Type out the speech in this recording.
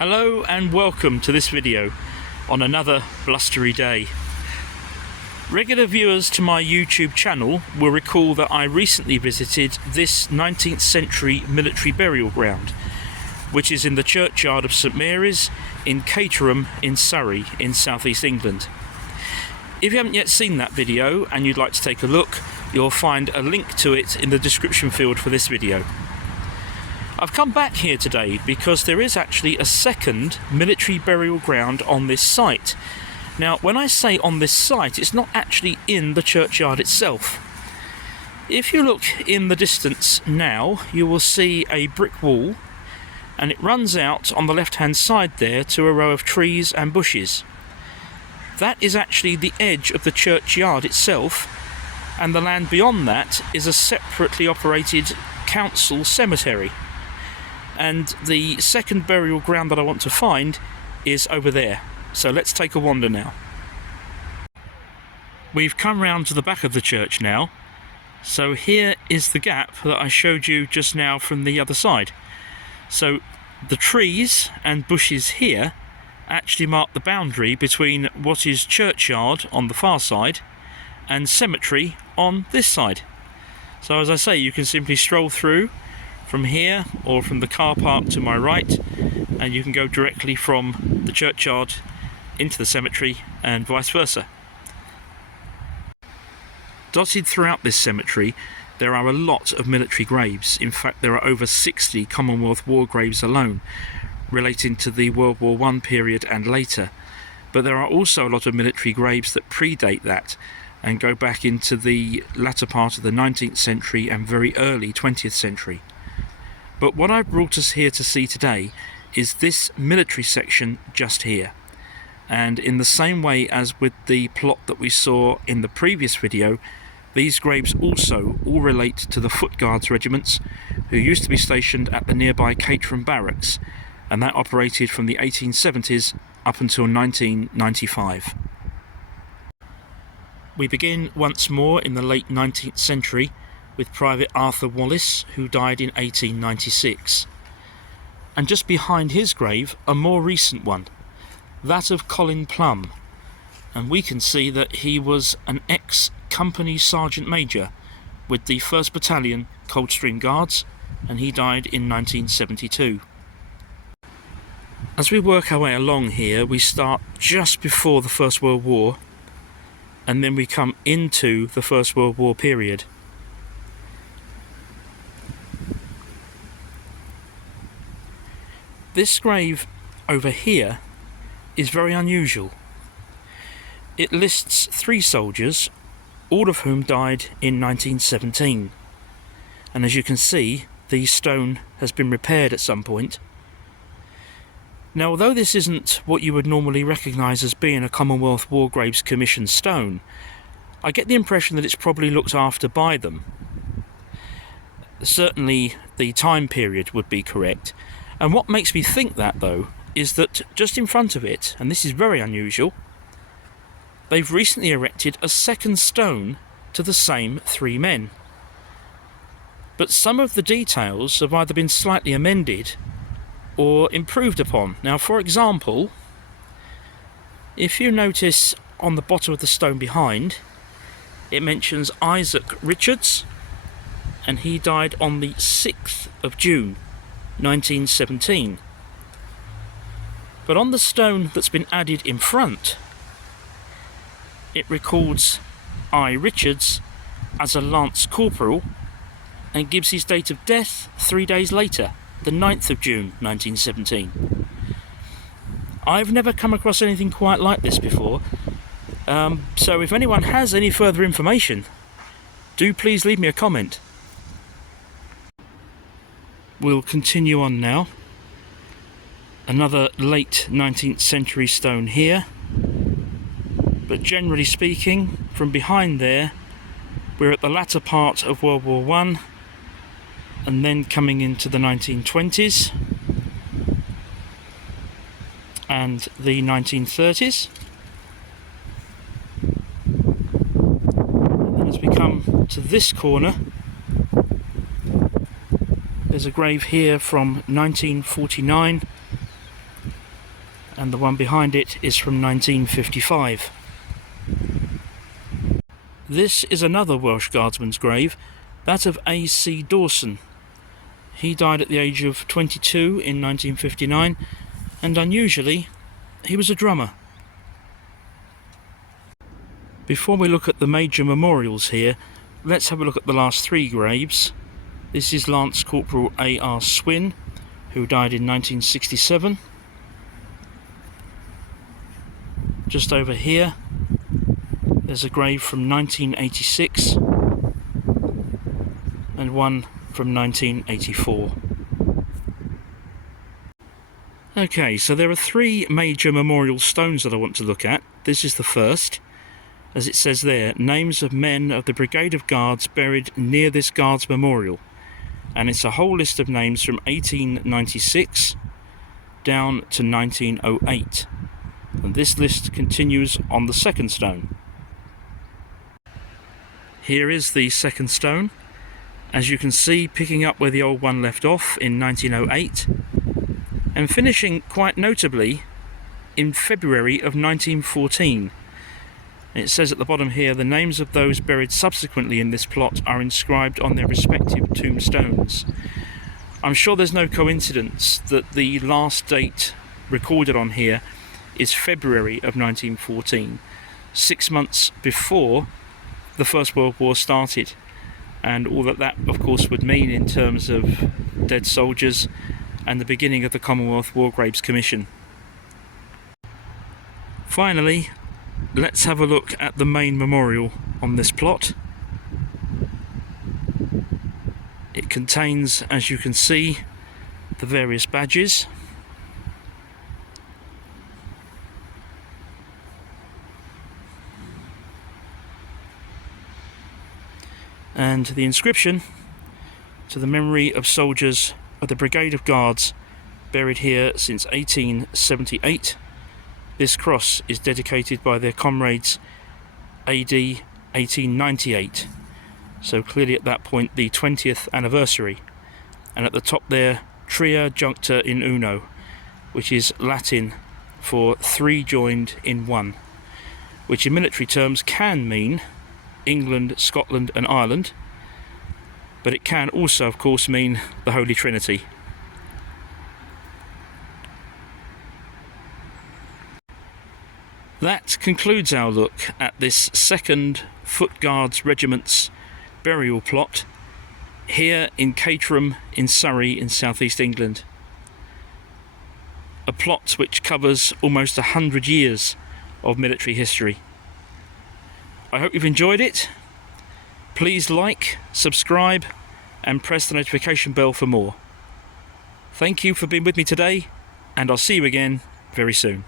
Hello and welcome to this video on another blustery day. Regular viewers to my YouTube channel will recall that I recently visited this 19th century military burial ground, which is in the churchyard of St Mary's in Caterham in Surrey in southeast England. If you haven't yet seen that video and you'd like to take a look, you'll find a link to it in the description field for this video. I've come back here today because there is actually a second military burial ground on this site. Now, when I say on this site, it's not actually in the churchyard itself. If you look in the distance now, you will see a brick wall, and it runs out on the left-hand side there to a row of trees and bushes. That is actually the edge of the churchyard itself, and the land beyond that is a separately operated council cemetery. And the second burial ground that I want to find is over there. So let's take a wander now. We've come round to the back of the church now. So here is the gap that I showed you just now from the other side. So the trees and bushes here actually mark the boundary between what is churchyard on the far side and cemetery on this side. So as I say, you can simply stroll through from here or from the car park to my right, and you can go directly from the churchyard into the cemetery and vice versa. Dotted throughout this cemetery there are a lot of military graves. In fact, there are over 60 Commonwealth war graves alone, relating to the World War I period and later. But there are also a lot of military graves that predate that and go back into the latter part of the 19th century and very early 20th century. But what I've brought us here to see today is this military section just here. And in the same way as with the plot that we saw in the previous video, these graves also all relate to the Foot Guards Regiments, who used to be stationed at the nearby Caterham Barracks, and that operated from the 1870s up until 1995. We begin once more in the late 19th century with Private Arthur Wallace, who died in 1896. And just behind his grave, a more recent one, that of Colin Plum. And we can see that he was an ex-company sergeant major with the 1st Battalion Coldstream Guards, and he died in 1972. As we work our way along here, we start just before the First World War, and then we come into the First World War period. This grave over here is very unusual. It lists 3 soldiers, all of whom died in 1917. And as you can see, the stone has been repaired at some point. Now, although this isn't what you would normally recognise as being a Commonwealth War Graves Commission stone, I get the impression that it's probably looked after by them. Certainly the time period would be correct. And what makes me think that, though, is that just in front of it, and this is very unusual, they've recently erected a second stone to the same 3 men. But some of the details have either been slightly amended or improved upon. Now, for example, if you notice on the bottom of the stone behind, it mentions Isaac Richards, and he died on the 6th of June 1917. But on the stone that's been added in front, it records I. Richards as a Lance Corporal and gives his date of death 3 days later, the 9th of June 1917. I've never come across anything quite like this before, so if anyone has any further information, do please leave me a comment. We'll continue on now. Another late 19th century stone here, but generally speaking, from behind there, we're at the latter part of World War I, and then coming into the 1920s and the 1930s. And then as we come to this corner, there's a grave here from 1949 and the one behind it is from 1955. This is another Welsh Guardsman's grave, that of A.C. Dawson. He died at the age of 22 in 1959, and unusually, he was a drummer. Before we look at the major memorials here, let's have a look at the last three graves. This is Lance Corporal A.R. Swin, who died in 1967. Just over here, there's a grave from 1986 and one from 1984. Okay, so there are three major memorial stones that I want to look at. This is the first. As it says there, names of men of the Brigade of Guards buried near this Guards Memorial. And it's a whole list of names from 1896 down to 1908. And this list continues on the second stone. Here is the second stone, as you can see, picking up where the old one left off in 1908 and finishing quite notably in February of 1914. It says at the bottom here, the names of those buried subsequently in this plot are inscribed on their respective tombstones. I'm sure there's no coincidence that the last date recorded on here is February of 1914, 6 months before the First World War started, and all that of course would mean in terms of dead soldiers and the beginning of the Commonwealth War Graves Commission. Finally, let's have a look at the main memorial on this plot. It contains, as you can see, the various badges. And the inscription, to the memory of soldiers of the Brigade of Guards buried here since 1878. This cross is dedicated by their comrades AD 1898. So clearly at that point the 20th anniversary. And at the top there, Tria Juncta in Uno, which is Latin for three joined in one, which in military terms can mean England, Scotland and Ireland, but it can also of course mean the Holy Trinity. That concludes our look at this second Foot Guards Regiments burial plot here in Caterham in Surrey in southeast England. A plot which covers almost 100 years of military history. I hope you've enjoyed it. Please like, subscribe and press the notification bell for more. Thank you for being with me today, and I'll see you again very soon.